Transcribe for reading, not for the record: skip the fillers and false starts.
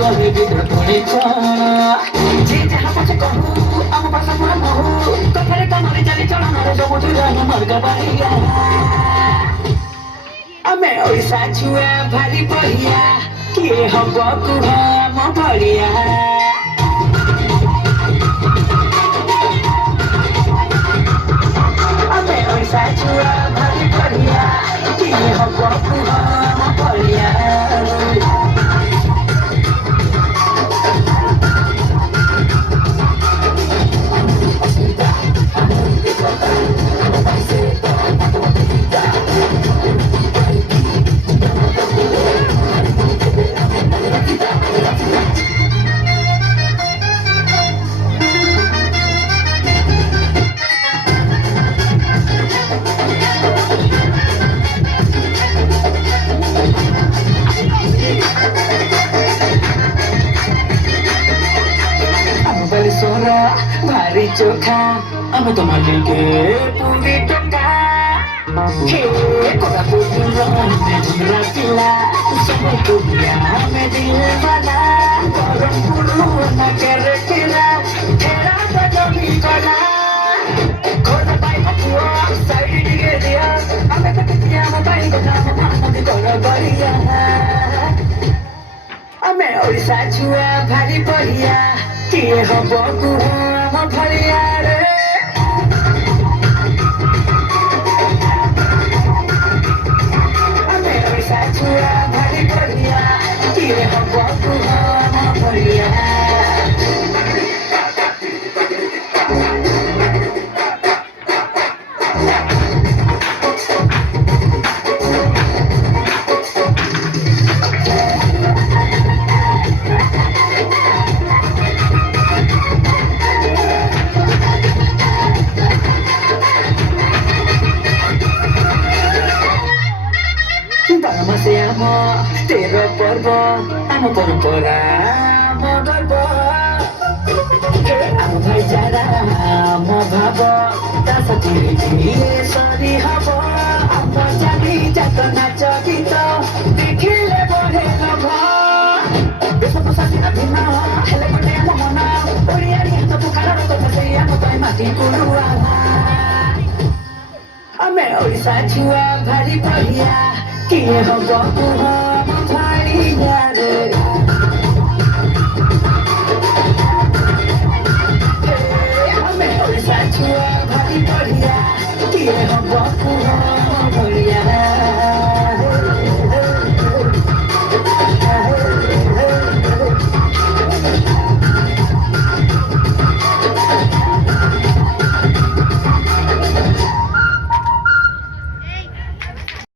कहे बिना पुणी कौन जे जहाँ पछे कहू आम भाषा पुरा महू कथारे कामरे चाली चलनरे सबुठु जानु मर्ग बाहिया आमे ओडिशा छुआ भारी बढिया किए हब कुह आम भलिया आमे ओडिशा छुआ भारी बढिया किए हब कुह आम भलिया भारी चोखा अब तो मालिके पूरी टोका हे कोरापुट में झुमरा किला सबको दिया हमें दिल वाला गरम पुरु न करे किला तेरा तो जमी कला कोना पाई पपुआ साइड दिए दिया हमें तो किया हम पाई को नाम हम कर गरिया हमें ओडिशा छुआ भारी बढ़िया किए हब कुह आम भलिया रे आमे ओडिशा छुआ भारी बढ़िया किए हब कुह आम भलिया से आम तेरो पर्व आम परम्परा आम गर्व आम भाइचारा आम भाव ता साथी सरी हब आम जाति जात नाच गीत देखिले बढे लभ देश प्रशासन भिन्न हेले पटे आम मन ओडियारी हात पुकार कथा से आम पाइ माटी कुरुआ आमे ओडिशा छुआ भारी बढ़िया किए हब कुह आम भलिया रे आमे ओडिशा छुआ भारी बढ़िया किए हब